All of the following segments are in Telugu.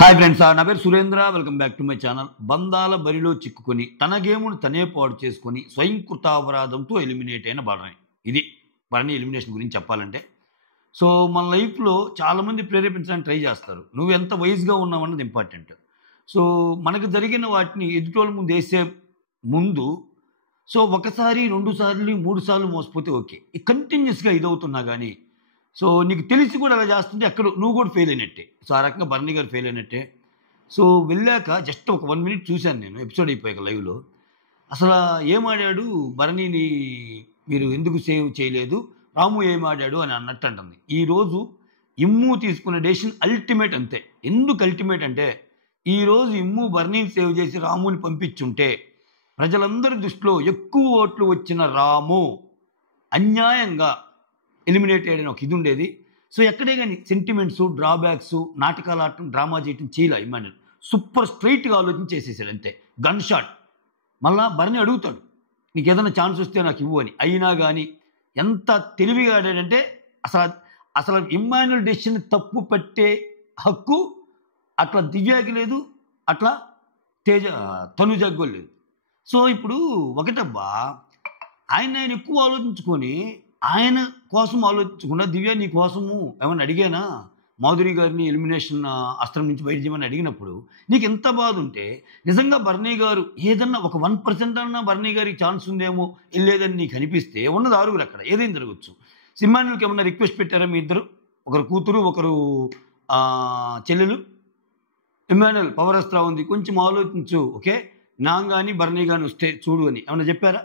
హాయ్ ఫ్రెండ్స్, నా పేరు Surendra. Welcome back to my channel. బంధాల బరిలో చిక్కుకొని తన గేమును తనే పాడు చేసుకొని స్వయంకృతాపరాధంతో ఎలిమినేట్ అయిన భరణి. ఇది భరణి ఎలిమినేషన్ గురించి చెప్పాలంటే. సో మన లైఫ్లో చాలామంది ప్రేరేపించడానికి ట్రై చేస్తారు. నువ్వు ఎంత వైజ్గా ఉన్నావన్నది ఇంపార్టెంట్. సో మనకు జరిగిన వాటిని ఎదుటోళ్ళ ముందు వేసే ముందు సో ఒకసారి 2 సార్లు 3 సార్లు మోసపోతే ఓకే. ఈ కంటిన్యూస్గా ఇదవుతున్నా కానీ సో నీకు తెలిసి కూడా అలా చేస్తుంటే అక్కడ నువ్వు కూడా ఫెయిల్ అయినట్టే. సో ఆ రకంగా భరణి గారు ఫెయిల్ అయినట్టే. సో వెళ్ళాక జస్ట్ ఒక 1 మినిట్ చూశాను నేను ఎపిసోడ్ అయిపోయాక లైవ్లో. అసలు ఏమాడాడు భరణిని, మీరు ఎందుకు సేవ్ చేయలేదు, రాము ఏమాడాడు అని అన్నట్టు అంటుంది. ఈరోజు ఇమ్ము తీసుకున్న డెసిషన్ అల్టిమేట్ అంతే. ఎందుకు అల్టిమేట్ అంటే ఈరోజు ఇమ్ము భరణిని సేవ్ చేసి రాముని పంపించుంటే ప్రజలందరి దృష్టిలో ఎక్కువ ఓట్లు వచ్చిన రాము అన్యాయంగా ఎలిమినేట్ అయ్యడం ఒక ఇది ఉండేది. సో ఎక్కడే కానీ సెంటిమెంట్స్, డ్రాబ్యాక్స్, నాటకాలు ఆడటం, డ్రామా చేయటం చేయలే. ఇమాన్యుల్ సూపర్ స్ట్రైట్గా ఆలోచన చేసేసాడు అంతే. Gun shot. మళ్ళా భరణి అడుగుతాడు, నీకు ఏదైనా ఛాన్స్ వస్తే నాకు ఇవ్వు అని. అయినా కానీ ఎంత తెలివిగా ఆడాడంటే అసలు ఇమాన్యుల్ డెసిషన్ తప్పు పట్టే హక్కు అట్లా దివ్యాకి లేదు, అట్లా తనుజకు లేదు. సో ఇప్పుడు ఒకటబ్బా, ఆయన ఎక్కువ ఆలోచించుకొని ఆయన కోసం ఆలోచించకుండా దివ్య నీ కోసము ఏమన్నా అడిగానా, మాధురి గారిని ఎలిమినేషన్ అస్త్రం నుంచి బయట చేయమని అడిగినప్పుడు నీకు ఎంత బాధ ఉంటే నిజంగా భరణి గారు ఏదన్నా ఒక 1% అన్నా భరణి గారికి ఛాన్స్ ఉందేమో వెళ్ళేదని నీకు అనిపిస్తే ఉన్నది 6 అక్కడ ఏదైనా జరగచ్చు. ఇమాన్యుల్కి ఏమన్నా రిక్వెస్ట్ పెట్టారా మీ ఇద్దరు? ఒకరు కూతురు, ఒకరు చెల్లెలు. ఇమాన్యుల్ పవర్ అస్త్రా ఉంది, కొంచెం ఆలోచించు, ఓకే నా కానీ భరణి కానీ వస్తే చూడు అని ఏమన్నా చెప్పారా?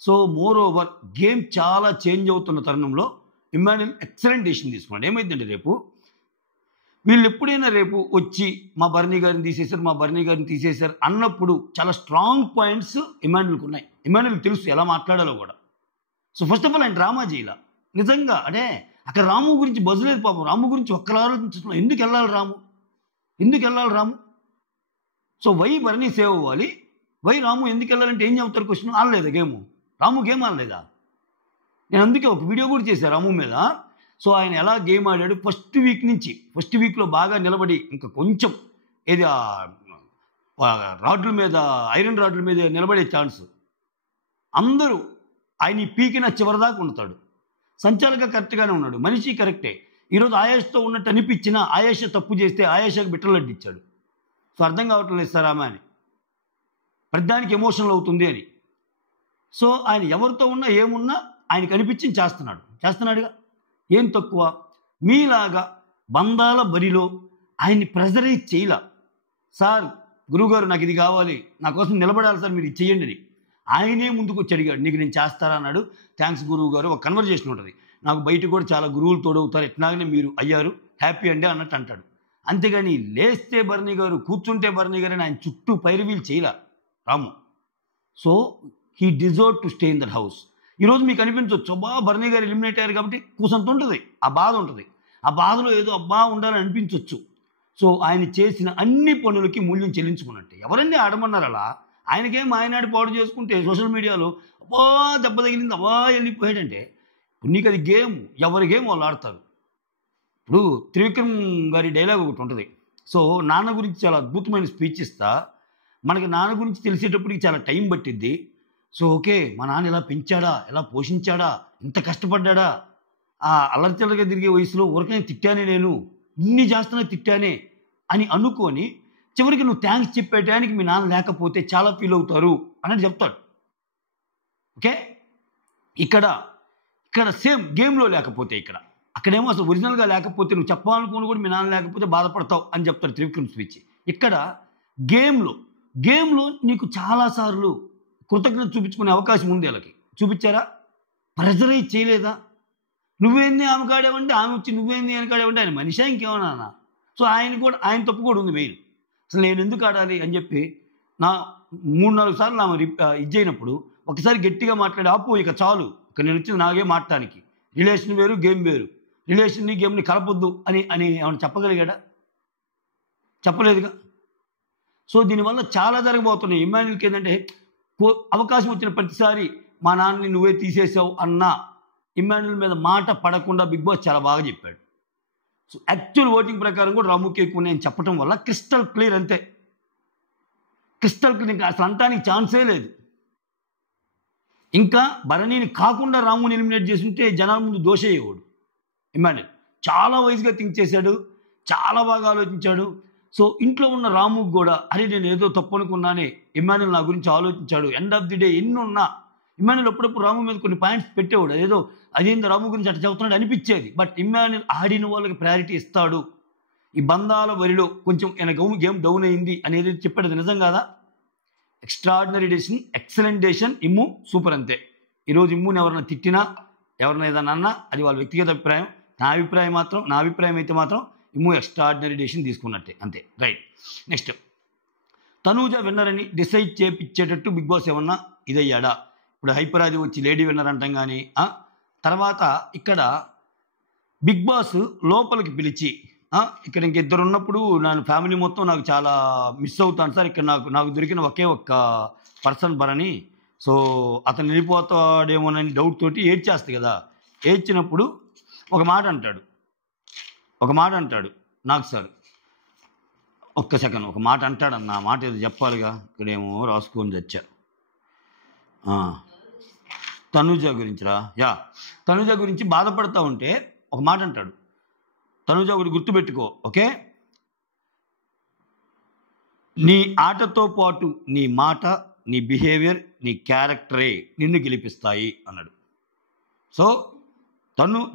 సో మోర్ ఓవర్ గేమ్ చాలా చేంజ్ అవుతున్న తరుణంలో ఇమాన్యుల్ ఎక్సలెంట్ డెసిషన్ తీసుకున్నాడు. ఏమైందంటే రేపు వీళ్ళు ఎప్పుడైనా రేపు వచ్చి మా భరణి గారిని తీసేశారు అన్నప్పుడు చాలా స్ట్రాంగ్ పాయింట్స్ ఇమాన్యుల్కి ఉన్నాయి. ఇమాన్యుల్కి తెలుసు ఎలా మాట్లాడాలో కూడా. సో ఫస్ట్ ఆఫ్ ఆల్ ఆయన డ్రామా చేయాల నిజంగా. అంటే అక్కడ రాము గురించి బజలేదు పాపం. రాము గురించి ఒక్కరు ఆలోచించడం, ఎందుకు వెళ్ళాలి Ramu? So why Bharani save అవ్వాలి, వై రాము ఎందుకు వెళ్ళాలంటే ఏం చెప్తారు? క్వశ్చన్ ఆడలేదా గేము? రాము గేమ్ ఆడలేదా? నేను అందుకే ఒక వీడియో కూడా చేశాను రాము మీద. సో ఆయన ఎలా గేమ్ ఆడాడు ఫస్ట్ వీక్లో బాగా నిలబడి ఇంకా కొంచెం ఏది రాడ్ల మీద, ఐరన్ రాడ్ల మీద నిలబడే ఛాన్స్. అందరూ ఆయన పీకిన చివరిదాకా ఉంటాడు. సంచాలక కరెక్ట్గానే ఉన్నాడు, మనిషి కరెక్టే. ఈరోజు ఆయేష్తో ఉన్నట్టు అనిపించినా ఆయేష తప్పు చేస్తే ఆయేషకు బిట్టలు అడ్డిచ్చాడు. సో అర్థం కావట్లేదు సార్ ఆమె అని, ప్రతిదానికి ఎమోషనల్ అవుతుంది అని. సో ఆయన ఎవరితో ఉన్నా ఏమున్నా ఆయనకు అనిపించింది చేస్తున్నాడుగా. ఏం తక్కువ? మీలాగా బంధాల బరిలో ఆయన్ని ప్రెజరైజ్ చేయలా. సార్ గురువుగారు నాకు ఇది కావాలి, నా కోసం నిలబడాలి సార్, మీరు ఇది చెయ్యండి అని ఆయనే ముందుకు వచ్చి అడిగాడు. నీకు నేను చేస్తారా అన్నాడు. థ్యాంక్స్ గురువు గారు. ఒక కన్వర్జేషన్ ఉంటుంది, నాకు బయట కూడా చాలా గురువులు తోడవుతారు, ఎట్లాగనే మీరు అయ్యారు, హ్యాపీ అండి అన్నట్టు అంటాడు. అంతేగాని లేస్తే భరణి గారు, కూర్చుంటే భరణి గారు అని ఆయన చుట్టూ పైరువీలు చేయలా Ramu. So he deserve to stay in that house. ఈరోజు మీకు అనిపించవచ్చు, అబ్బా భరణి గారు ఎలిమినేట్ అయ్యారు కాబట్టి కూసంత ఉంటుంది, ఆ బాధ ఉంటుంది. ఆ బాధలో ఏదో అబ్బా ఉండాలని అనిపించవచ్చు. సో ఆయన చేసిన అన్ని పనులకి మూల్యం చెల్లించుకున్నట్టే. ఎవరన్నీ ఆడమన్నారు అలా? ఆయనకేం ఆయనాడు పాడు చేసుకుంటే సోషల్ మీడియాలో అబ్బా దెబ్బ తగిలింది, అబ్బా వెళ్ళిపోయాడంటే నీకు అది గేమ్, ఎవరి గేమ్ వాళ్ళు ఆడతారు. ఇప్పుడు త్రివిక్రమ్ గారి డైలాగ్ ఒకటి ఉంటుంది. సో నాన్న గురించి చాలా అద్భుతమైన స్పీచ్ ఇస్తా, మనకి నాన్న గురించి తెలిసేటప్పటికి చాలా టైం పట్టిద్ది. సో ఓకే, మా నాన్న ఎలా పెంచాడా, ఎలా పోషించాడా, ఇంత కష్టపడ్డా, ఆ అల్లరిచల్లగా తిరిగే వయసులో ఊరికనే తిట్టానే, నేను ఇన్ని చేస్తున్నా తిట్టానే అని అనుకొని చివరికి నువ్వు థ్యాంక్స్ చెప్పేటానికి మీ నాన్న లేకపోతే చాలా ఫీల్ అవుతారు అని చెప్తాడు. ఓకే, ఇక్కడ సేమ్ గేమ్లో లేకపోతే అక్కడేమో అసలు ఒరిజినల్గా లేకపోతే నువ్వు చెప్పాలనుకుని కూడా మీ నాన్న లేకపోతే బాధపడతావు అని చెప్తాడు త్రివిక్రమ్ స్పీచ్. ఇక్కడ గేమ్లో నీకు చాలాసార్లు కృతజ్ఞత చూపించుకునే అవకాశం ఉంది. వాళ్ళకి చూపించారా? ప్రెజరైజ్ చేయలేదా? నువ్వేంది ఆమె కాడేవంటే ఆమె వచ్చి నువ్వేంది అని కాడేవంటే ఆయన మనిషా ఇంకేమన్నా? సో ఆయన తప్పు కూడా ఉంది మెయిన్. అసలు నేను ఎందుకు ఆడాలి అని చెప్పి నా 3-4 సార్లు ఆమె ఇది చేయనప్పుడు ఒకసారి గట్టిగా మాట్లాడి ఆపు, ఇక చాలు, ఇక నేను వచ్చింది నాగే మాట్లాడటానికి, రిలేషన్ వేరు గేమ్ వేరు, రిలేషన్ని గేమ్ని కలపొద్దు అని ఏమైనా చెప్పగలిగాడా? చెప్పలేదుగా. సో దీనివల్ల చాలా జరగబోతున్నాయి. ఇమాన్యుల్కి ఏంటంటే అవకాశం వచ్చిన ప్రతిసారి మా నాన్నని నువ్వే తీసేసావు అన్న ఇమాన్యుల్ మీద మాట పడకుండా బిగ్ బాస్ చాలా బాగా చెప్పాడు. సో యాక్చువల్ ఓటింగ్ ప్రకారం కూడా రాముకి ఎక్కువ నేను చెప్పడం వల్ల క్రిస్టల్ క్లియర్ అంతే. క్రిస్టల్ క్లియర్, అసలు అంటానికి ఛాన్సే లేదు. ఇంకా భరణిని కాకుండా రాముని ఎలిమినేట్ చేస్తుంటే జనాల ముందు దోషయ్యేవాడు. ఇమాన్యుల్ చాలా వైజ్గా థింక్ చేశాడు, చాలా బాగా ఆలోచించాడు. సో ఇంట్లో ఉన్న రాముకి కూడా అరే నేను ఏదో తప్పు అనుకున్నానే, ఇమాన్యుల్ నా గురించి ఆలోచించాడు. ఎండ్ ఆఫ్ ది డే ఎన్ని ఉన్నా ఇమాన్యుల్ అప్పుడప్పుడు రాము మీద కొన్ని పాయింట్స్ పెట్టేవాడు. అదేదో అదేందో రాము గురించి అట్లా చెబుతున్నాడు అనిపించేది. బట్ ఇమాన్యుల్ ఆడిన వాళ్ళకి ప్రయారిటీ ఇస్తాడు. ఈ బంధాల వరిలో కొంచెం గేమ్ డౌన్ అయింది అనేది చెప్పాడు, నిజం కాదా? Extraordinary decision, excellent decision. Immu super అంతే. ఈరోజు ఇమ్ముని ఎవరైనా తిట్టినా, ఎవరైనా ఏదన్నా అన్నా అది వాళ్ళ వ్యక్తిగత అభిప్రాయం. నా అభిప్రాయం అయితే మాత్రం ఇమ్ము ఎక్స్ట్రాడినరీ డెసిషన్ తీసుకున్నట్టే, అంతే. రైట్. నెక్స్ట్, తనూజ విన్నర్ అని డిసైడ్ చేపించేటట్టు బిగ్ బాస్ ఏమన్నా ఇదయ్యాడా? ఇప్పుడు హైపర్ అది వచ్చి లేడీ విన్నర్ అంటాం కానీ, తర్వాత ఇక్కడ బిగ్ బాస్ లోపలికి పిలిచి ఇక్కడ ఇంకిద్దరు ఉన్నప్పుడు నేను ఫ్యామిలీ మొత్తం నాకు చాలా మిస్ అవుతాను సార్, ఇక్కడ నాకు దొరికిన ఒకే ఒక్క పర్సన్ భరణి, సో అతను వెళ్ళిపోతాడేమోనని డౌట్ తోటి ఏడ్చేస్తుంది కదా. ఏడ్చినప్పుడు ఒక మాట అంటాడు నాకు సార్, ఒక్క సెకండ్, ఒక మాట అంటాడన్న, ఆ మాట ఏదో చెప్పాలిగా, ఇక్కడేమో రాసుకొని చచ్చా. తనూజ గురించిరా, తనూజ గురించి బాధపడతా ఉంటే ఒక మాట అంటాడు. తనూజ ఒకటి గుర్తుపెట్టుకో, ఓకే, నీ ఆటతో పాటు నీ మాట, నీ బిహేవియర్, నీ క్యారెక్టరే నిన్ను గెలిపిస్తాయి అన్నాడు. సో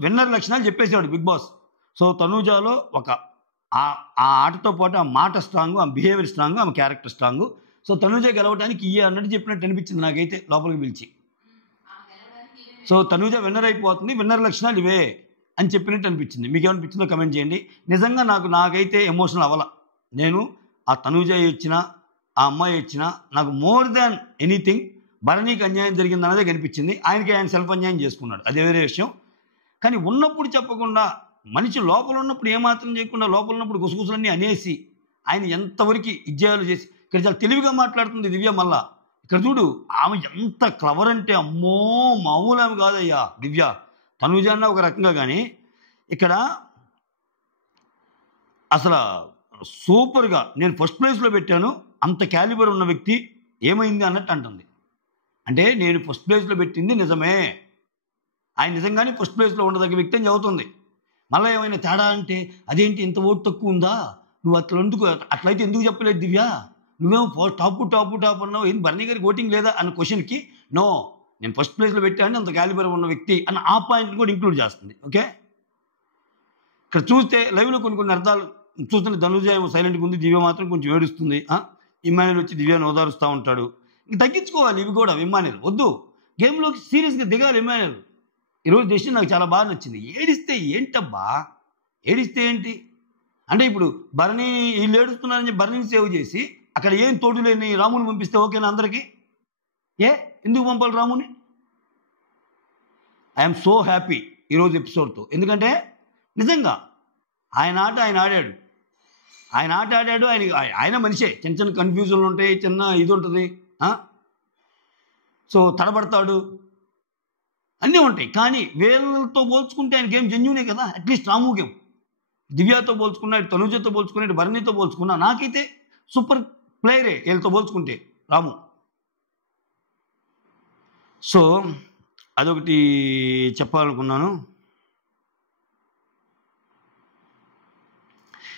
విన్నర్ లక్షణాలు చెప్పేసాడు బిగ్ బాస్. సో తనూజాలో ఆ ఆటతో పాటు ఆ మాట స్ట్రాంగ్, ఆ బిహేవియర్ స్ట్రాంగ్, ఆమె క్యారెక్టర్ స్ట్రాంగ్. సో తనూజ గెలవడానికి అన్నట్టు చెప్పినట్టు అనిపించింది నాకైతే లోపలికి పిలిచి. సో తనూజ విన్నర్ అయిపోతుంది, విన్నర్ లక్షణాలు ఇవే అని చెప్పినట్టు అనిపించింది. మీకు ఏమనిపించిందో కమెంట్ చేయండి. నిజంగా నాకైతే ఎమోషనల్ అవ్వాల. నేను ఆ తనూజ ఇచ్చినా, ఆ అమ్మాయి ఇచ్చినా, నాకు మోర్ దాన్ ఎనీథింగ్ భరణికి అన్యాయం జరిగింది అన్నదే కనిపించింది. ఆయన సెల్ఫ్ అన్యాయం చేసుకున్నాడు, అదే వేరే విషయం. కానీ ఉన్నప్పుడు చెప్పకుండా, మనిషి లోపల ఉన్నప్పుడు ఏమాత్రం చేయకుండా, లోపల ఉన్నప్పుడు గుసగుసలన్నీ అనేసి ఆయన ఎంతవరకు ఇజ్జయాలు చేసి, ఇక్కడ చాలా తెలివిగా మాట్లాడుతుంది దివ్య. మళ్ళా ఇక్కడ చూడు, ఆమె ఎంత క్లవర్ అంటే అమ్మో మామూలు ఆమె కాదయ్యా దివ్య. తనూజ అన్న ఒక రకంగా, కానీ ఇక్కడ అసలు సూపర్గా నేను ఫస్ట్ ప్లేస్లో పెట్టాను, అంత క్యాలిబర్ ఉన్న వ్యక్తి ఏమైంది అన్నట్టు అంటుంది. అంటే నేను ఫస్ట్ ప్లేస్లో పెట్టింది నిజమే, ఆయన నిజంగానే ఫస్ట్ ప్లేస్లో ఉండదగ్గ వ్యక్తి అని చెబుతుంది. మళ్ళీ ఏమైనా తేడా అంటే అదేంటి ఇంత ఓటు తక్కువ ఉందా, నువ్వు అట్లయితే ఎందుకు చెప్పలేదు దివ్య, నువ్వేమో టాపు అన్నావు, ఏంది భరణి గారికి ఓటింగ్ లేదా అన్న క్వశ్చన్కి నో, నేను ఫస్ట్ ప్లేస్లో పెట్టాను అంత క్యాలిబర్ ఉన్న వ్యక్తి అన్న ఆ పాయింట్ కూడా ఇంక్లూడ్ చేస్తుంది. ఓకే, ఇక్కడ చూస్తే లైవ్లో కొన్ని అర్థాలు చూస్తున్న. ధనుజ ఏమో సైలెంట్గా ఉంది, దివ్య మాత్రం కొంచెం ఏడుస్తుంది. ఇమ్మాన్యుల్ వచ్చి దివ్యాన్ని ఓదారుస్తూ ఉంటాడు. ఇంక తగ్గించుకోవాలి ఇవి కూడా. ఇమ్మాన్యుల్ వద్దు, గేమ్లోకి సీరియస్గా దిగాలి ఇమ్మాన్యుల్. ఈరోజు డెసిషన్ నాకు చాలా బాగా నచ్చింది. ఏడిస్తే ఏంటబ్బా, ఏడిస్తే ఏంటి అంటే, ఇప్పుడు భరణి వీళ్ళు ఏడుస్తున్నారని చెప్పి భరణిని సేవ్ చేసి అక్కడ ఏం తోడు లేని రాముని పంపిస్తే ఓకేనా అందరికీ? ఎందుకు పంపాలి రాముని? ఐఎమ్ సో హ్యాపీ ఈరోజు ఎపిసోడ్తో. ఎందుకంటే నిజంగా ఆయన ఆట ఆయన ఆడాడు. ఆయన మనిషే. చిన్న కన్ఫ్యూజన్లు ఉంటాయి, చిన్న ఇది ఉంటుంది, సో తడబడతాడు, అన్నీ ఉంటాయి. కానీ వీళ్ళతో పోల్చుకుంటే ఆయన గేమ్ జెన్యూనే కదా. అట్లీస్ట్ రాము గేమ్ దివ్యతో పోల్చుకున్నా, తనుజతో పోల్చుకున్నా, భరణితో పోల్చుకున్నా, నాకైతే సూపర్ ప్లేయరే వీళ్ళతో పోల్చుకుంటే రాము. సో అదొకటి చెప్పాలనుకున్నాను.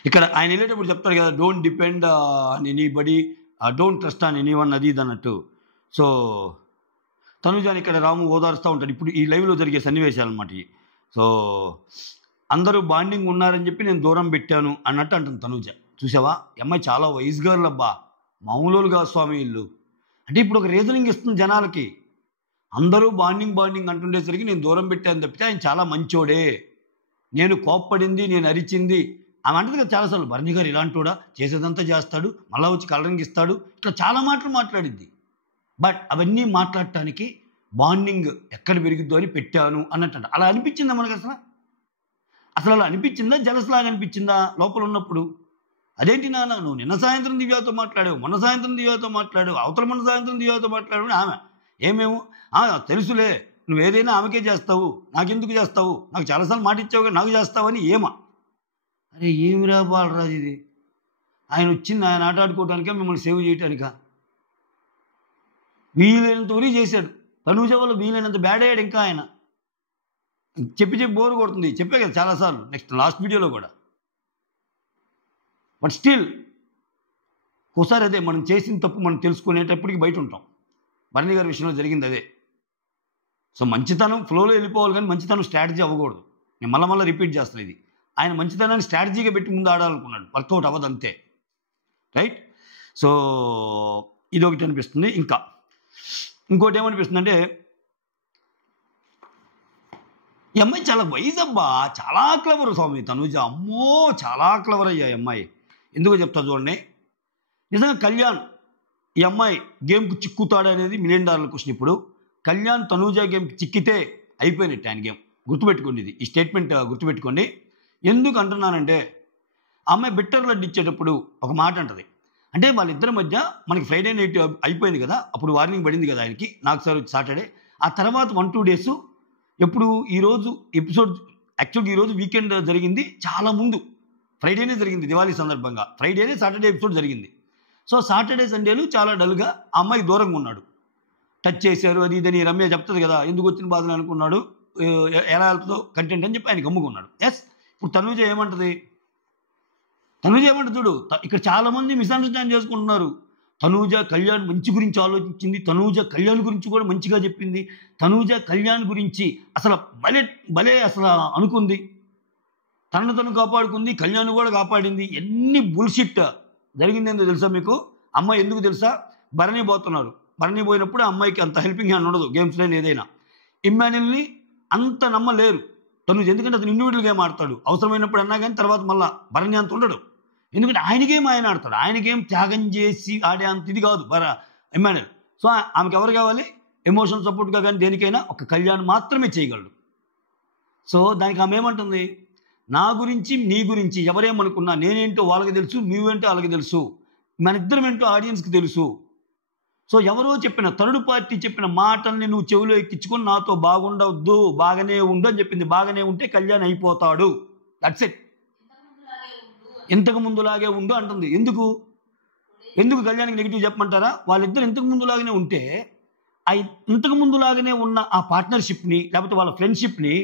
ఇక్కడ ఆయన వెళ్ళేటప్పుడు చెప్తారు కదా, don't depend on anybody, don't trust on anyone, అది ఇది అన్నట్టు. సో తనుజాని ఇక్కడ రాము ఓదారుస్తూ ఉంటాడు. ఇప్పుడు ఈ లైవ్లో జరిగే సన్నివేశాలు అన్నమాట. సో అందరూ బాండింగ్ ఉన్నారని చెప్పి నేను దూరం పెట్టాను అన్నట్టు అంటుంది తనుజ. చూసావా, అమ్మాయి చాలా వైస్ గర్ల్ అబ్బా, మామూలు కాదు స్వామి ఇల్లు. అంటే ఇప్పుడు ఒక రీజనింగ్ ఇస్తుంది జనాలకి. అందరూ బాండింగ్ అంటుండేసరికి నేను దూరం పెట్టాను తప్పితే ఆయన చాలా మంచోడే, నేను కోప్పడింది, నేను అరిచింది ఆమె అంటది కదా చాలాసార్లు. భరణి గారు ఇలాంటోడా, చేసేదంతా చేస్తాడు, మళ్ళా వచ్చి కలరింగ్ ఇస్తాడు, ఇట్లా చాలా మాటలు మాట్లాడిద్ది. బట్ అవన్నీ మాట్లాడటానికి బాండింగ్ ఎక్కడ పెరిగిద్దో అని పెట్టాను అన్నట్టు. అలా అనిపించిందా మనకు? అసలు అలా అనిపించిందా? జలస్లాగా అనిపించిందా లోపల ఉన్నప్పుడు? అదేంటి నాన్న, నువ్వు నిన్న సాయంత్రం దివ్యాతో మాట్లాడావు, మొన్న సాయంత్రం దివ్యాతో మాట్లాడావు, అవతల మొన్న సాయంత్రం దివ్యాతో మాట్లాడావు అని ఆమె. ఏమేమో తెలుసులే, నువ్వు ఏదైనా ఆమెకే చేస్తావు, నాకెందుకు చేస్తావు, నాకు చాలాసార్లు మాట ఇచ్చావుగా నాకు చేస్తావని ఏమా. అరే ఏమిరా బాలరాజు ఇది, ఆయన వచ్చింది ఆయన ఆట ఆడుకోవడానికా మిమ్మల్ని సేవ్ చేయటానికా? వీలైనంత వరకు చేశాడు. తనూజ వల్ల వీలైనంత బ్యాడ్ అయ్యాడు. ఇంకా ఆయన చెప్పి బోరు కొడుతుంది, చెప్పే కదా చాలాసార్లు, నెక్స్ట్ లాస్ట్ వీడియోలో కూడా. బట్ స్టిల్ ఒకసారి అదే మనం చేసిన తప్పు మనం తెలుసుకునేటప్పటికి బయట ఉంటాం. భరణి గారి విషయంలో జరిగింది అదే. సో మంచితనం ఫ్లోలో వెళ్ళిపోవాలి, కానీ మంచితనం స్ట్రాటజీ అవ్వకూడదు. నేను మళ్ళీ రిపీట్ చేస్తాను ఇది. ఆయన మంచితనాన్ని స్ట్రాటజీగా పెట్టి ముందు ఆడాలనుకున్నాడు, వర్కౌట్ అవ్వదు అంతే. రైట్. సో ఇదొకటి అనిపిస్తుంది. ఇంకోటి ఏమనిపిస్తుంది అంటే, ఈ అమ్మాయి చాలా వైజ్ అబ్బా, చాలా క్లవర్ స్వామి తనూజ. అమ్మో చాలా క్లవర్ అయ్యా ఈ అమ్మాయి. ఎందుకో చెప్తా చూడండి. నిజంగా కళ్యాణ్ ఈ అమ్మాయి గేమ్కి చిక్కుతాడు అనేది $1 మిలియన్ క్వశ్చన్. ఇప్పుడు కళ్యాణ్ తనూజ గేమ్కి చిక్కితే అయిపోయినట్టు ఆయన గేమ్. గుర్తుపెట్టుకోండి, ఇది ఈ స్టేట్మెంట్ గుర్తుపెట్టుకోండి. ఎందుకు అంటున్నానంటే, ఆ అమ్మాయి బిట్టర్ లడ్డు ఇచ్చేటప్పుడు ఒక మాట అంటది. అంటే వాళ్ళిద్దరి మధ్య మనకి ఫ్రైడే నైట్ అయిపోయింది కదా, అప్పుడు వార్నింగ్ పడింది కదా ఆయనకి, నాకు సార్ సాటర్డే. ఆ తర్వాత 1-2 డేస్ ఎప్పుడు ఈరోజు ఎపిసోడ్, యాక్చువల్గా ఈరోజు వీకెండ్ జరిగింది, చాలా ముందు ఫ్రైడేనే జరిగింది, దివాళీ సందర్భంగా. ఫ్రైడేనే సాటర్డే ఎపిసోడ్ జరిగింది. సో సాటర్డే సండేలు చాలా డల్గా ఆ అమ్మాయికి దూరంగా ఉన్నాడు. టచ్ చేశారు అది ఇదని రమ్య చెప్తుంది కదా, ఎందుకు వచ్చిన బాధలు అనుకున్నాడు, ఎలా వెళ్తుందో కంటెంట్ అని చెప్పి ఆయన గమ్ముకున్నాడు. ఎస్. ఇప్పుడు తనూజ ఏమంటుంది చూడు, ఇక్కడ చాలామంది మిస్అండర్స్టాండ్ చేసుకుంటున్నారు. తనూజ కళ్యాణ్ మంచి గురించి ఆలోచించింది, తనూజ కళ్యాణ్ గురించి కూడా మంచిగా చెప్పింది, తనూజ కళ్యాణ్ గురించి అసలు భలే అసలు అనుకుంది, తనను తను కాపాడుకుంది, కళ్యాణ్ కూడా కాపాడింది. ఎన్ని బుల్షిట్ జరిగిందేందో తెలుసా మీకు? అమ్మాయి ఎందుకు తెలుసా? భరణి పోతున్నారు. భరణి పోయినప్పుడు ఆ అమ్మాయికి అంత హెల్పింగ్ హ్యాండ్ ఉండదు గేమ్స్లో ఏదైనా. ఇమ్మాన్యుల్ని అంత నమ్మలేరు తనూజ, ఎందుకంటే అతను ఇండివిజువల్ గేమ్ ఆడతాడు, అవసరమైనప్పుడు అన్నా కానీ. తర్వాత మళ్ళీ భరణి అంత ఉండడు, ఎందుకంటే ఆయన గేమ్ ఆయన ఆడతాడు. ఆయన గేమ్ త్యాగం చేసి ఆడే అంత ఇది కాదు ఇమ్మాన్యుల్. సో ఆమెకి ఎవరు కావాలి? ఎమోషనల్ సపోర్ట్గా కానీ దేనికైనా ఒక కళ్యాణ్ మాత్రమే చేయగలడు. సో దానికి ఆమె ఏమంటుంది, నా గురించి నీ గురించి ఎవరేమనుకున్నా నేనేంటో వాళ్ళకి తెలుసు, నువ్వేంటో వాళ్ళకి తెలుసు, మన ఇద్దరం ఏంటో ఆడియన్స్కి తెలుసు. సో ఎవరో చెప్పిన థర్డ్ పార్టీ చెప్పిన మాటల్ని నువ్వు చెవిలో ఎక్కించుకొని నాతో బాగుండవద్దు, బాగానే ఉండు అని చెప్పింది. బాగానే ఉంటే కళ్యాణ్ అయిపోతాడు, దట్స్ ఇట్. ఇంతకు ముందులాగే ఉండు అంటుంది. ఎందుకు కళ్యాణ్కి నెగిటివ్ చెప్పమంటారా? వాళ్ళిద్దరు ఇంతకు ముందులాగానే ఉంటే ఇంతకు ముందులాగానే ఉన్న ఆ పార్ట్నర్షిప్ని లేకపోతే వాళ్ళ ఫ్రెండ్షిప్ని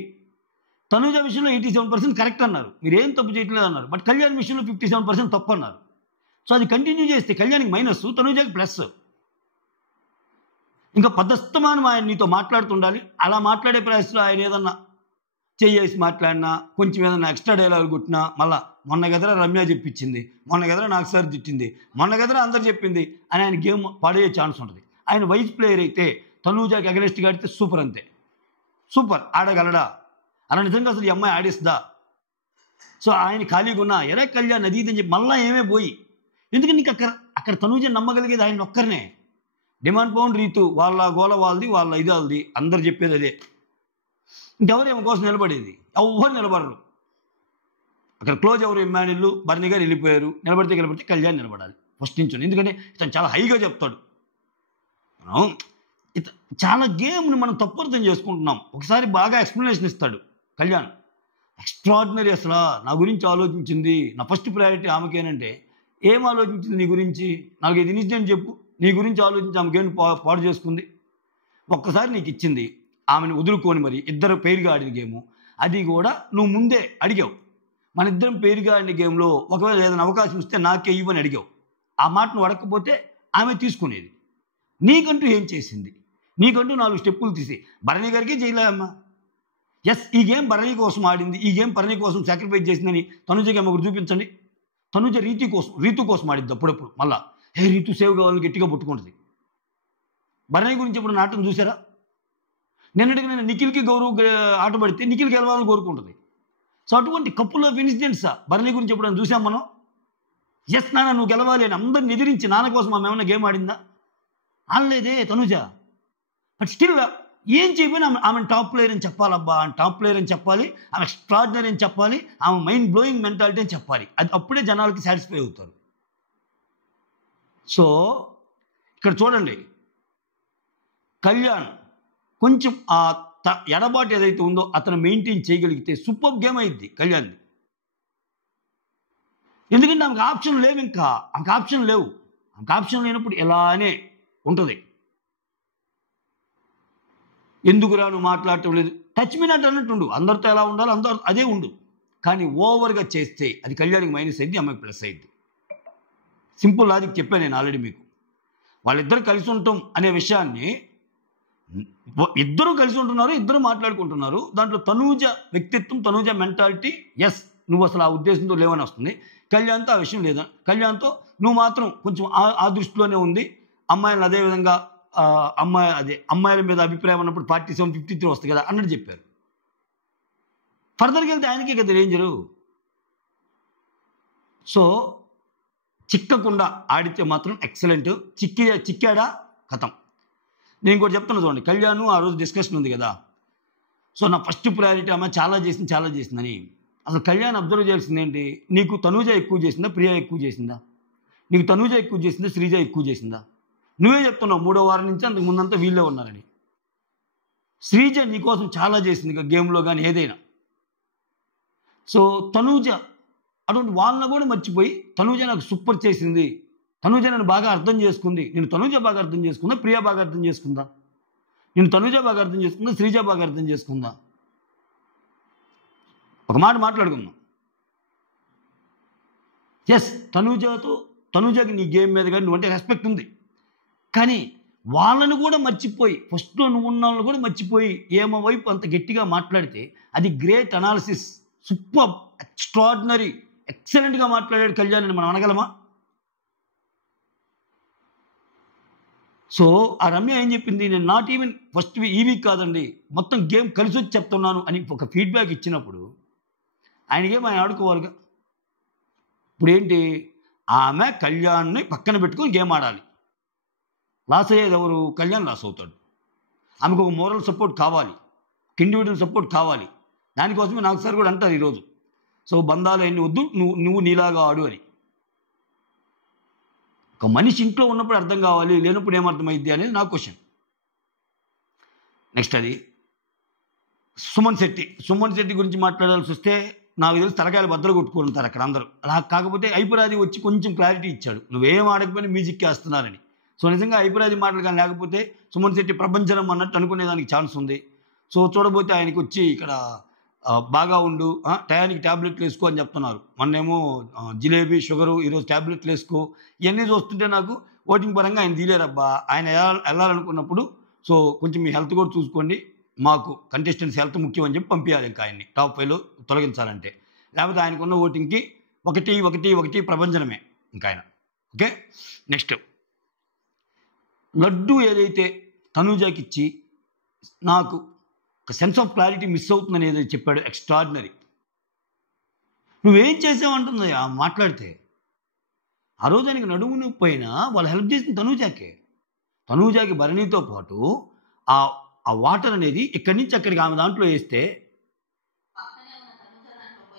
తనూజ విషయంలో 87% కరెక్ట్ అన్నారు, మీరేం తప్పు చేయట్లేదు అన్నారు. బట్ కళ్యాణ్ విషయంలో 57% తప్పు అన్నారు. సో అది కంటిన్యూ చేస్తే కళ్యాణ్కి మైనస్, తనూజకి ప్లస్. ఇంకా పదస్తమానం ఆయన నీతో మాట్లాడుతుండాలి. అలా మాట్లాడే ప్రయాసంలో ఆయన ఏదన్నా చేసి మాట్లాడినా, కొంచెం ఏదన్నా ఎక్స్ట్రా డైలాగ్ కొట్టినా, మళ్ళా మొన్న గదరా రమ్య చెప్పించింది, మొన్న గదరా నాకు సార్ తిట్టింది, మొన్న గదరా అందరు చెప్పింది అని ఆయన గేమ్ పడే ఛాన్స్ ఉంటుంది. ఆయన వైస్ ప్లేయర్ అయితే తనూజకి అగెనెస్ట్గా ఆడితే సూపర్, అంతే సూపర్. ఆడగలడా? అలా నిజంగా అసలు ఈ అమ్మాయి ఆడిస్తుందా? సో ఆయన ఖాళీగా ఉన్నా ఎరా కళ్యాణ్ అది ఇది అని చెప్పి మళ్ళీ ఏమే పోయి, ఎందుకంటే నీకు అక్కడ తనూజ నమ్మగలిగేది ఆయన ఒక్కరినే. డిమాండ్ పౌండ్ రీతు వాళ్ళ గోల వాళ్ళది, వాళ్ళ ఇది వాళ్ళది, అందరు చెప్పేది అదే. ఇంకెవరేమో కోసం నిలబడేది? ఎవ్వరు నిలబడరు. అక్కడ క్లోజ్ ఎవరు? ఇమ్మాన్యుల్, భరణి గారు వెళ్ళిపోయారు. నిలబడితే కళ్యాణ్ నిలబడాలి ఫస్ట్ నుంచి, ఎందుకంటే ఇతను చాలా హైగా చెప్తాడు. మనం చాలా గేమ్ని మనం తప్పర్థం చేసుకుంటున్నాం. ఒకసారి బాగా ఎక్స్ప్లెనేషన్ ఇస్తాడు కళ్యాణ్, ఎక్స్ట్రాడినరీ. అసలు నా గురించి ఆలోచించింది, నా ఫస్ట్ ప్రయారిటీ ఆమెకేనంటే ఏం ఆలోచించింది నీ గురించి? 4-5 ఇన్సిడెంట్ చెప్పు, నీ గురించి ఆలోచించి ఆమెకేం పాడు చేసుకుంది? ఒక్కసారి నీకు ఇచ్చింది, ఆమెను వదులుకొని మరి ఇద్దరు పేరుగా ఆడిన గేము, అది కూడా నువ్వు ముందే అడిగావు. మన ఇద్దరం పేరుగా ఆడిన గేమ్లో ఒకవేళ ఏదైనా అవకాశం ఇస్తే నాకే ఇవ్వని అడిగావు. ఆ మాట నువ్వు అడగకపోతే ఆమె తీసుకునేది. నీకంటూ ఏం చేసింది? నీకంటూ 4 స్టెప్పులు తీసి భరణి గారికి చేయలేమ్మా. ఎస్, ఈ గేమ్ భరణి కోసం ఆడింది, ఈ గేమ్ భరణి కోసం సాక్రిఫైస్ చేసిందని తనుజ గేమ్ ఒకటి చూపించండి. తనుజ రీతు కోసం ఆడిద్ది అప్పుడప్పుడు. మళ్ళా రీతు సేవ్ కావాలని గట్టిగా పట్టుకుంటుంది. భరణి గురించి ఇప్పుడు నాటం చూసారా? నిన్నటికి నేను నిఖిల్కి గౌరవ్ ఆట పడితే నిఖిల్ గెలవాలని కోరుకుంటుంది. సో అటువంటి కప్పుల్ ఆఫ్ ఇన్సిడెంట్స్ భరణి గురించి ఎప్పుడైనా చూసాం మనం? ఎస్ నాన్న నువ్వు గెలవాలి అని అందరిని ఎదిరించి నాన్న కోసం ఆమె ఏమైనా గేమ్ ఆడిందా? ఆడలేదే తనుజ. బట్ స్టిల్ ఏం చెప్పినా ఆమె టాప్ ప్లేయర్ అని చెప్పాలబ్బా, టాప్ ప్లేయర్ అని చెప్పాలి, ఆమె ఎక్స్ట్రాడినరీ అని చెప్పాలి, ఆమె మైండ్ బ్లోయింగ్ మెంటాలిటీ అని చెప్పాలి. అది అప్పుడే జనాలకి సాటిస్ఫై అవుతారు. సో ఇక్కడ చూడండి, కళ్యాణ్ కొంచెం ఆ ఎడబాటు ఏదైతే ఉందో అతను మెయింటైన్ చేయగలిగితే సూపర్ గేమ్ అయింది కళ్యాణ్ది. ఎందుకంటే ఆమెకు ఆప్షన్ లేవు, ఇంకా ఆమెకు ఆప్షన్ లేవు. ఆమెకు ఆప్షన్ లేనప్పుడు ఇలానే ఉంటుంది. ఎందుకురా నువ్వు మాట్లాడటం లేదు, టచ్ మీ నాట్ అన్నట్టుండు. అందరితో ఎలా ఉండాలో అందరూ అదే ఉండు. కానీ ఓవర్గా చేస్తే అది కళ్యాణికి మైనస్ అయింది, అమ్మాయికి ప్లస్ అయింది. సింపుల్ లాజిక్ చెప్పాను నేను ఆల్రెడీ మీకు. వాళ్ళిద్దరు కలిసి ఉంటాం అనే విషయాన్ని, ఇద్దరు కలిసి ఉంటున్నారు, ఇద్దరు మాట్లాడుకుంటున్నారు. దాంట్లో తనూజ వ్యక్తిత్వం, తనూజ మెంటాలిటీ, ఎస్ నువ్వు అసలు ఆ ఉద్దేశంతో లేవని వస్తుంది. కళ్యాణ్తో ఆ విషయం లేదా, కళ్యాణ్తో నువ్వు మాత్రం కొంచెం ఆ దృష్టిలోనే ఉంది. అమ్మాయిలను అదేవిధంగా అమ్మాయిల మీద అభిప్రాయం అన్నప్పుడు 47-53 వస్తుంది కదా అన్నట్టు చెప్పారు. ఫర్దర్కి వెళ్తే ఆయనకే కదా డేంజరు. సో చిక్కకుండా ఆడితే మాత్రం ఎక్సలెంట్. చిక్కాడా కథం. నేను ఇంకోటి చెప్తున్నా చూడండి, కళ్యాణ్ ఆ రోజు డిస్కషన్ ఉంది కదా. సో నా ఫస్ట్ ప్రయారిటీ అమ్మ చాలా చేసిందని. అసలు కళ్యాణ్ అబ్జర్వ్ చేయాల్సింది ఏంటి, నీకు తనూజ ఎక్కువ చేసిందా, ప్రియా ఎక్కువ చేసిందా? నీకు తనూజ ఎక్కువ చేసిందా, శ్రీజ ఎక్కువ చేసిందా? నువ్వే చెప్తున్నావు 3వ వారం నుంచి అంతకు ముందంతా వీళ్ళే ఉన్నారని. శ్రీజ నీకోసం చాలా చేసింది ఇక గేమ్లో కానీ ఏదైనా. సో తనూజ అటువంటి వాళ్ళని కూడా మర్చిపోయి తనూజ నాకు సూపర్ చేసింది, తనూజ నన్ను బాగా అర్థం చేసుకుంది. నేను తనూజ బాగా అర్థం చేసుకుందా, ప్రియా బాగా అర్థం చేసుకుందా? నేను తనూజ బాగా అర్థం చేసుకుందా, శ్రీజ బాగా అర్థం చేసుకుందా? ఒక మాట మాట్లాడుకుందాం. ఎస్ తనూజకి నీ గేమ్ మీద కానీ నువ్వంటే రెస్పెక్ట్ ఉంది. కానీ వాళ్ళను కూడా మర్చిపోయి, ఫస్ట్లో నువ్వు ఉన్న వాళ్ళని కూడా మర్చిపోయి ఏమో వైపు అంత గట్టిగా మాట్లాడితే అది గ్రేట్ అనాలిసిస్, సూపర్, ఎక్స్ట్రాడినరీ, ఎక్సలెంట్గా మాట్లాడాడు కళ్యాణ్ అని మనం అనగలమా? సో ఆ రమ్య ఏం చెప్పింది, నేను నాట్ ఈవెన్ ఫస్ట్ ఈ వీక్ కాదండి మొత్తం గేమ్ కలిసి వచ్చి చెప్తున్నాను అని ఒక ఫీడ్బ్యాక్ ఇచ్చినప్పుడు ఆయన ఆడుకోవాలిగా. ఇప్పుడు ఏంటి, ఆమె కళ్యాణ్ని పక్కన పెట్టుకొని గేమ్ ఆడాలి. లాస్ అయ్యేది ఎవరు? కళ్యాణ్ లాస్ అవుతాడు. ఆమెకు ఒక మోరల్ సపోర్ట్ కావాలి, ఇండివిజువల్ సపోర్ట్ కావాలి. దానికోసమే నాకు సార్ కూడా అంటారు ఈరోజు, సో బంధాలు అన్నీ వద్దు, నువ్వు నీలాగా ఆడు అని. ఒక మనిషి ఇంట్లో ఉన్నప్పుడు అర్థం కావాలి, లేనప్పుడు ఏమర్థమైద్ది అనేది నా క్వశ్చన్. నెక్స్ట్ అది సుమన్ శెట్టి గురించి మాట్లాడాల్సి వస్తే నాకు తెలిసి తలకాయలు బద్దలు కొట్టుకుంటారు అక్కడ అందరూ. అలా కాకపోతే ఐపురాది వచ్చి కొంచెం క్లారిటీ ఇచ్చాడు, నువ్వేం ఆడకపోయినా మ్యూజిక్కి వేస్తున్నారని. సో నిజంగా ఐపురాది మాటలు కానీ లేకపోతే సుమన్ శెట్టి ప్రపంచనం అన్నట్టు అనుకునేదానికి ఛాన్స్ ఉంది. సో చూడబోతే ఆయనకి వచ్చి ఇక్కడ బాగా ఉండు, టయానికి ట్యాబ్లెట్లు వేసుకో అని చెప్తున్నారు. మొన్నేమో జిలేబీ, షుగరు, ఈరోజు ట్యాబ్లెట్లు వేసుకో. ఇవన్నీ చూస్తుంటే నాకు ఓటింగ్ పరంగా ఆయన తీలేరబ్బా. ఆయన వెళ్ళాలనుకున్నప్పుడు సో కొంచెం మీ హెల్త్ కూడా చూసుకోండి, మాకు కంటెస్టెంట్స్ హెల్త్ ముఖ్యం అని చెప్పి పంపించాలి ఇంకా ఆయన్ని టాప్ 5లో తొలగించాలంటే. లేకపోతే ఆయనకున్న ఓటింగ్కి 1-1-1 ప్రభంజనమే ఇంకా ఆయన. ఓకే, నెక్స్ట్ లడ్డు ఏదైతే తనూజాకి ఇచ్చి నాకు ఒక సెన్స్ ఆఫ్ క్లారిటీ మిస్ అవుతుందని ఏదైతే చెప్పాడు, ఎక్స్ట్రాడినరీ. నువ్వేం చేసావంటుంది మాట్లాడితే. ఆ రోజు ఆయనకి నడుము నొప్పి అయినా వాళ్ళు హెల్ప్ చేసిన తనూజాకి భరణితో పాటు ఆ వాటర్ అనేది ఇక్కడి నుంచి అక్కడికి ఆమె దాంట్లో వేస్తే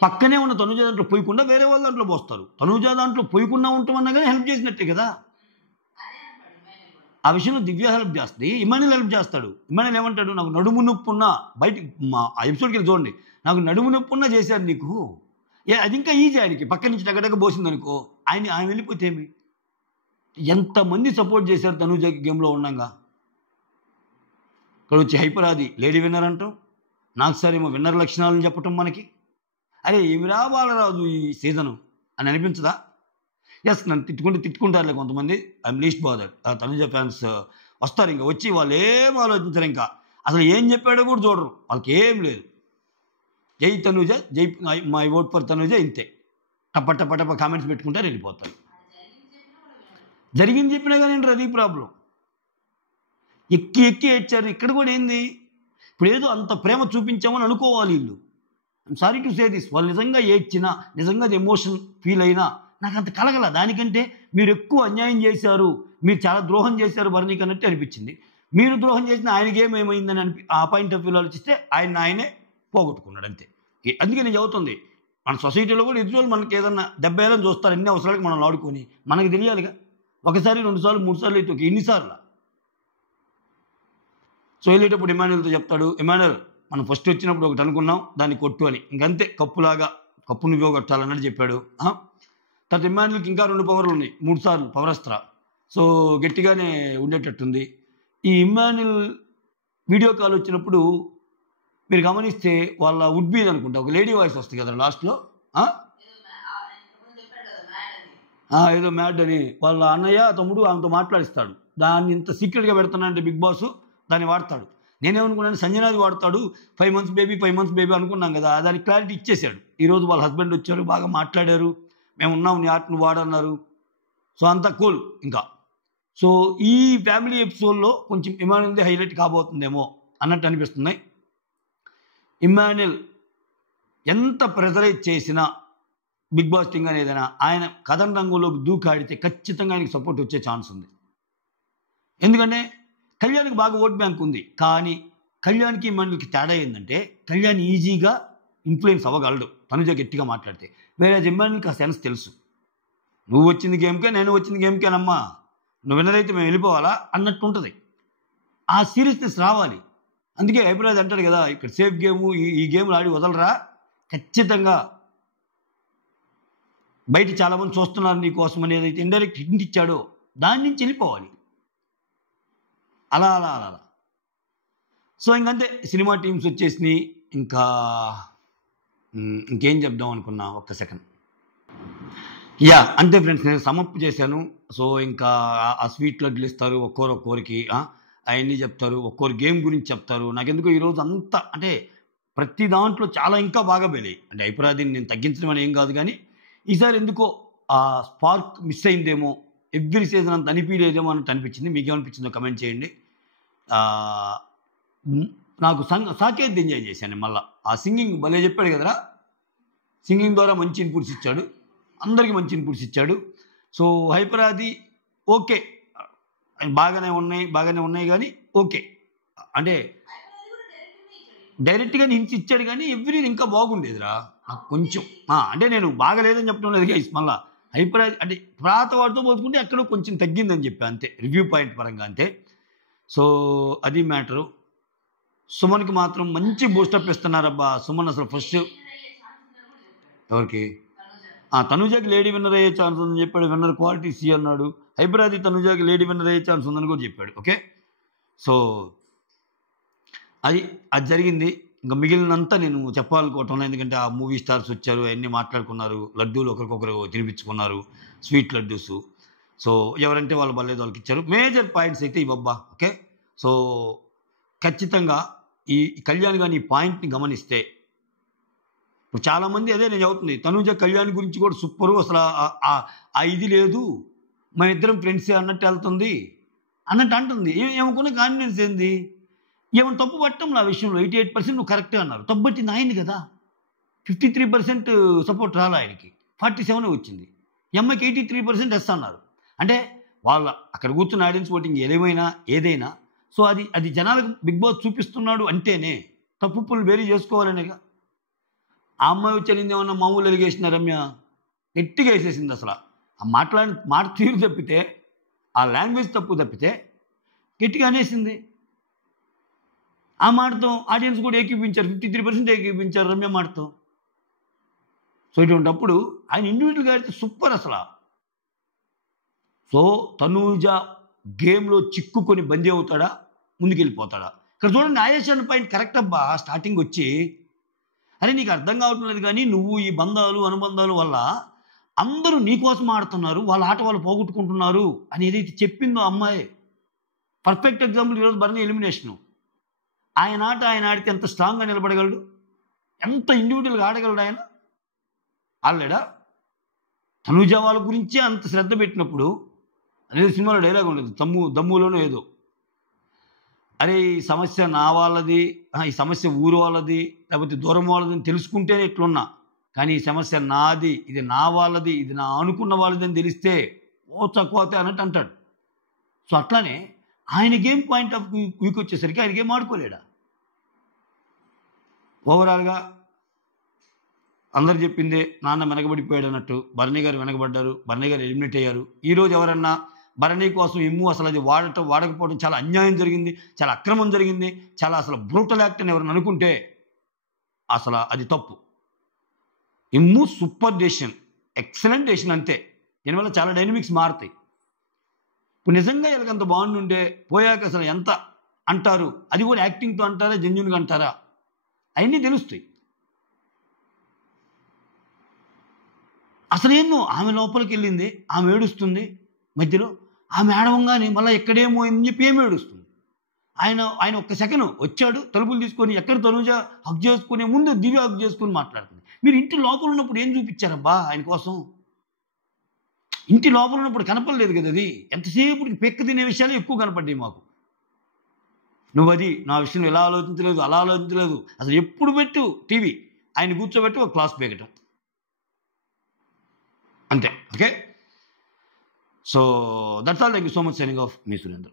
పక్కనే ఉన్న తనూజ దాంట్లో పోయకుండా వేరే వాళ్ళ దాంట్లో పోస్తారు. తనూజ దాంట్లో పోయకుండా ఉంటామన్నా కానీ హెల్ప్ చేసినట్టే కదా. ఆ విషయంలో దివ్య హెల్ప్ చేస్తుంది, ఇమానుయల్ హెల్ప్ చేస్తాడు. ఇమానుయల్ ఏమంటాడు, నాకు నడుము నొప్పి ఉన్నా బయటికి ఆ ఎపిసోడ్కి వెళ్ళి చూడండి, నాకు నడుము నొప్పి ఉన్నా చేశాడు నీకు. అది ఇంకా ఈజీ ఆయనకి, పక్క నుంచి టగటగ పోసింది అనుకో, ఆయన వెళ్ళిపోతే ఏమి. ఎంతమంది సపోర్ట్ చేశారు తనూజకి గేమ్లో ఉండగా. ఇక్కడ వచ్చి హైపరాది లేడీ విన్నర్ అంటాం, నాకు సార్ ఏమో విన్నర్ లక్షణాలను చెప్పటం మనకి. అరే ఏమిరా బాలరాజు ఈ సీజను అని అనిపించదా? ఎస్, నన్ను తిట్టుకుంటారులే కొంతమంది, I'm least bothered. Tanuja fans వస్తారు ఇంకా వచ్చి వాళ్ళు ఏం ఆలోచించారు, ఇంకా అసలు ఏం చెప్పాడో కూడా చూడరు, వాళ్ళకి ఏం లేదు. జై తనుజ, జై మై ఓట్ ఫర్ తనుజ, ఇంతే టప్ప కామెంట్స్ పెట్టుకుంటారు, వెళ్ళిపోతారు. జరిగింది చెప్పినా కానీ అది ప్రాబ్లం. ఎక్కి ఏడ్చారు. ఇక్కడ కూడా ఏంది, ఇప్పుడు ఏదో అంత ప్రేమ చూపించామని అనుకోవాలి వీళ్ళు. I'm sorry to say this, వాళ్ళు నిజంగా ఏడ్చినా, నిజంగా అది ఎమోషన్ ఫీల్ అయినా నాకు అంత కలగల. దానికంటే మీరు ఎక్కువ అన్యాయం చేశారు, మీరు చాలా ద్రోహం చేశారు భరణికి అన్నట్టు అనిపించింది. మీరు ద్రోహం చేసిన ఆయనకి ఏమేమైందని ఆ పాయింట్ ఆఫ్ వ్యూలో ఆలోచిస్తే ఆయనే పోగొట్టుకున్నాడు అంతే. అందుకే నేను చదువుతుంది, మన సొసైటీలో కూడా ఎదురు మనకి ఏదన్నా దెబ్బేయాలని చూస్తారు, అన్ని అవసరాలకు మనం ఆడుకొని. మనకు తెలియాలిగా, 1 సారి 2 సార్లు 3 సార్లు అయితే ఎన్నిసార్లు. సో వెళ్ళేటప్పుడు ఇమానుయల్తో చెప్తాడు, ఇమానుయల్ మనం ఫస్ట్ వచ్చినప్పుడు ఒకటి అనుకున్నాం, దాన్ని కొట్టు అని, ఇంకంతే కప్పులాగా కప్పు నువ్వో కొట్టాలన్నట్టు చెప్పాడు. తర్వాత ఇమ్మాన్యుల్కి ఇంకా 2 పవర్లు ఉన్నాయి, 3 సార్లు పవరస్త్ర. సో గట్టిగానే ఉండేటట్టుంది. ఈ ఇమ్మాన్యుల్ వీడియో కాల్ వచ్చినప్పుడు మీరు గమనిస్తే వాళ్ళ వుడ్ బీ అనుకుంటా ఒక లేడీ వాయిస్ వస్తుంది కదా లాస్ట్లో, ఏదో మ్యాడ్ అని వాళ్ళ అన్నయ్య తమ్ముడు ఆమెతో మాట్లాడిస్తాడు. దాన్ని ఇంత సీక్రెట్గా పెడుతున్నానంటే బిగ్ బాస్ దాన్ని వాడతాడు. నేనేమనుకున్నాను సంజనాది వాడతాడు, 5 months బేబీ అనుకున్నాం కదా, దానికి క్లారిటీ ఇచ్చేసాడు. ఈరోజు వాళ్ళ హస్బెండ్ వచ్చారు, బాగా మాట్లాడారు, మేము ఉన్నాం నీ ఆటను వాడన్నారు. సో అంతా కూల్. ఇంకా సో ఈ ఫ్యామిలీ ఎపిసోడ్లో కొంచెం ఇమాన్యుల్ది హైలైట్ కాబోతుందేమో అన్నట్టు అనిపిస్తున్నాయి. ఇమాన్యుల్ ఎంత ప్రెజరైజ్ చేసినా బిగ్ బాస్ థింగ్ అనేదైనా ఆయన కథన రంగంలోకి దూకాడితే ఖచ్చితంగా ఆయనకి సపోర్ట్ వచ్చే ఛాన్స్ ఉంది. ఎందుకంటే కళ్యాణ్కి బాగా ఓట్ బ్యాంక్ ఉంది, కానీ కళ్యాణ్కి ఇమాన్యుల్కి తేడా ఏంటంటే కళ్యాణ్ ఈజీగా ఇన్ఫ్లుయెన్స్ అవ్వగలడు తనుజ గట్టిగా మాట్లాడితే. వేరే ఇమాన్యుల్కి ఆ సెన్స్ తెలుసు, నువ్వు వచ్చింది గేమ్కే నేను వచ్చింది గేమ్కేనమ్మా, నువ్వు విన్నరైతే మేము వెళ్ళిపోవాలా అన్నట్టు ఉంటుంది. ఆ సీరియస్నెస్ రావాలి. అందుకే హైపరాజ్ అంటాడు కదా, ఇక్కడ సేఫ్ గేము, ఈ గేమ్లు ఆడి వదలరా, ఖచ్చితంగా బయట చాలామంది చూస్తున్నారు నీ కోసం అనేది అయితే ఇండైరెక్ట్ హింట్ ఇచ్చాడో దాని నుంచి వెళ్ళిపోవాలి. అలా అలా అలా అలా సో ఇంకంతే, సినిమా టీమ్స్ వచ్చేసినాయి. ఇంకేం చెప్దాం అనుకున్నా, ఒక్క సెకండ్. అంతే ఫ్రెండ్స్, నేను సమప్ చేశాను. సో ఇంకా ఆ స్వీట్ లడ్లు ఇస్తారు ఒక్కోరికి, అవన్నీ చెప్తారు, ఒక్కోరు గేమ్ గురించి చెప్తారు. నాకెందుకో ఈరోజు అంతా అంటే ప్రతి దాంట్లో చాలా ఇంకా బాగా వెళ్ళాయి. అంటే హైపరాదిని నేను తగ్గించడం అని ఏం కాదు, కానీ ఈసారి ఎందుకో ఆ స్పార్క్ మిస్ అయిందేమో, ఎవ్రీ సీజన్ అంత అనిపించలేదేమో అన్నట్టు అనిపించింది. మీకేమనిపించిందో కమెంట్ చేయండి. నాకు సాకేత్ ఎంజాయ్ చేశాను. మళ్ళీ ఆ సింగింగ్ భలే చెప్పాడు కదరా, సింగింగ్ ద్వారా మంచి ఇన్పుట్స్ ఇచ్చాడు, అందరికీ మంచి ఇన్పుట్స్ ఇచ్చాడు. సో హైపరాది ఓకే, బాగానే ఉన్నాయి కానీ ఓకే, అంటే డైరెక్ట్గా హింట్స్ ఇచ్చాడు, కానీ ఎవ్రీ ఇంకా బాగుండేదిరా నాకు కొంచెం. అంటే నేను బాగలేదని చెప్పడం లేదు గైస్, మళ్ళీ హైపరాది అంటే పాత వాటితో పోల్చుకుంటే ఎక్కడో కొంచెం తగ్గిందని చెప్పి అంతే, రివ్యూ పాయింట్ పరంగా అంతే. సో అది మ్యాటరు. సుమన్కి మాత్రం మంచి బూస్టప్ ఇస్తున్నారబ్బా. సుమన్ అసలు ఫస్ట్ ఎవరికి తనుజాకి లేడీ విన్నర్ అయ్యే ఛాన్స్ ఉందని చెప్పాడు, విన్నర్ క్వాలిటీ సి అన్నాడు. హైపరాది తనుజాకి లేడీ విన్నర్ అయ్యే ఛాన్స్ ఉందని కూడా చెప్పాడు. ఓకే, సో అది జరిగింది. ఇంకా మిగిలినంతా నేను చెప్పాలనుకోవటం, ఎందుకంటే ఆ మూవీ స్టార్స్ వచ్చారు, అవన్నీ మాట్లాడుకున్నారు, లడ్డూలు ఒకరికొకరు తినిపించుకున్నారు, స్వీట్ లడ్డూస్. సో ఎవరంటే వాళ్ళు బలేదు వాళ్ళకి ఇచ్చారు. మేజర్ పాయింట్స్ అయితే ఇవబ్బా. ఓకే, సో ఖచ్చితంగా ఈ కళ్యాణ్ కానీ ఈ పాయింట్ని గమనిస్తే ఇప్పుడు చాలామంది అదే నేను చెబుతుంది, తనుజ కళ్యాణ్ గురించి కూడా సూపరు, అసలు ఆ ఇది లేదు, మా ఇద్దరం ఫ్రెండ్సే అన్నట్టు వెళ్తుంది అన్నట్టు అంటుంది. ఏమనుకున్న కాన్ఫిడెన్స్ ఏంది, ఏమైనా తప్పు పట్టడం నా విషయంలో 88% నువ్వు కరెక్టే అన్నారు. తప్పు పట్టింది ఆయన్ని కదా, 53% సపోర్ట్ రాలే ఆయనకి, 47 వచ్చింది. అమ్మాయికి 83% ఎస్ అన్నారు. అంటే వాళ్ళ అక్కడ కూర్చున్న ఆడియన్స్ ఓటింగ్ ఏదైనా సో అది జనాలకు బిగ్ బాస్ చూపిస్తున్నాడు అంటేనే తప్పులు వేరీ చేసుకోవాలనేగా. ఆ అమ్మాయి వచ్చేది ఏమన్నా మామూలు ఎలిగేషన్, రమ్య గట్టిగా వేసేసింది. అసలు ఆ మాట తీరు తప్పితే, ఆ లాంగ్వేజ్ తప్పు తప్పితే గట్టిగా అనేసింది. ఆ మాటతో ఆడియన్స్ కూడా ఏకీపించారు, 53% ఏకీపించారు రమ్య మాటతో. సో ఇటువంటిప్పుడు ఆయన ఇండివిజువల్గా అయితే సూపర్ అసలు. సో తనూజ గేమ్లో చిక్కుకొని బందీ అవుతాడా, ముందుకెళ్ళిపోతాడా? ఇక్కడ చూడండి, ఆయేషాన్ పాయింట్ కరెక్ట్ అబ్బా. స్టార్టింగ్ వచ్చి అరే నీకు అర్థం కావటం లేదు, కానీ నువ్వు ఈ బంధాలు అనుబంధాలు వల్ల అందరూ నీకోసం ఆడుతున్నారు, వాళ్ళ ఆట వాళ్ళు పోగొట్టుకుంటున్నారు అని ఏదైతే చెప్పిందో అమ్మాయి, పర్ఫెక్ట్ ఎగ్జాంపుల్ ఈరోజు బర్నీ ఎలిమినేషను. ఆయన ఆట ఆయన ఆడితే ఎంత స్ట్రాంగ్గా నిలబడగలడు, ఎంత ఇండివిజువల్గా ఆడగలడు ఆయన. ఆడలేడా? తనూజ వాళ్ళ గురించే అంత శ్రద్ధ పెట్టినప్పుడు అనేది సినిమాలో డైలాగ్ ఉండదు, దమ్ములోనూ ఏదో, అరే ఈ సమస్య నా వాళ్ళది, ఈ సమస్య ఊరు వాళ్ళది, లేకపోతే దూరం వాళ్ళది అని తెలుసుకుంటేనే ఇట్లున్నా, కానీ ఈ సమస్య నాది, ఇది నా వాళ్ళది, ఇది నా అనుకున్న వాళ్ళది అని తెలిస్తే ఓ చక్కువతే అన్నట్టు అంటాడు. సో అట్లానే ఆయన గేమ్ పాయింట్ ఆఫ్ వ్యూకి వచ్చేసరికి ఆయన గేమ్ ఆడుకోలేడా. ఓవరాల్గా అందరు చెప్పిందే, నాన్న వెనకబడిపోయాడు అన్నట్టు భరణి గారు వెనకబడ్డారు, భరణి గారు ఎలిమినేట్ అయ్యారు. ఈరోజు ఎవరన్నా భరణి కోసం అసలు అది వాడకపోవడం చాలా అన్యాయం జరిగింది, చాలా అక్రమం జరిగింది, చాలా అసలు బ్రూటల్ యాక్ట్ అని ఎవరైనా అనుకుంటే అసలు అది తప్పు. Super decision. ఎక్సలెంట్ వేసిన అంతే. దీనివల్ల చాలా డైనమిక్స్ మారుతాయి. ఇప్పుడు నిజంగా వీళ్ళకి అంత బాగుండుంటే పోయాక అసలు ఎంత అంటారు, అది కూడా యాక్టింగ్తో అంటారా జెన్యున్గా అంటారా, అవన్నీ తెలుస్తాయి. అసలేందో ఆమె లోపలికి వెళ్ళింది, ఆమె ఏడుస్తుంది మధ్యలో, ఆమె ఏడవంగానే మళ్ళీ ఎక్కడేమో అని చెప్పి ఏమి ఏడుస్తుంది. ఆయన ఒక్క సెకండ్ వచ్చాడు, తలుపులు తీసుకొని ఎక్కడ తనుజ హక్ చేసుకునే ముందు దివ్య హక్ చేసుకుని మాట్లాడుతుంది. మీరు ఇంటి లోపల ఉన్నప్పుడు ఏం చూపించారబ్బా ఆయన కోసం? ఇంటి లోపల ఉన్నప్పుడు కనపడలేదు కదా అది. ఎంతసేపు పెక్క తినే విషయాలు ఎక్కువ కనపడ్డాయి మాకు. నువ్వు అది నా విషయంలో ఎలా ఆలోచించలేదు, అలా ఆలోచించలేదు, అసలు ఎప్పుడు పెట్టు టీవీ ఆయన కూర్చోబెట్టి ఒక క్లాస్ పీకటం అంతే. Okay, so that's all. Thank you so much. Signing off, me Surendra.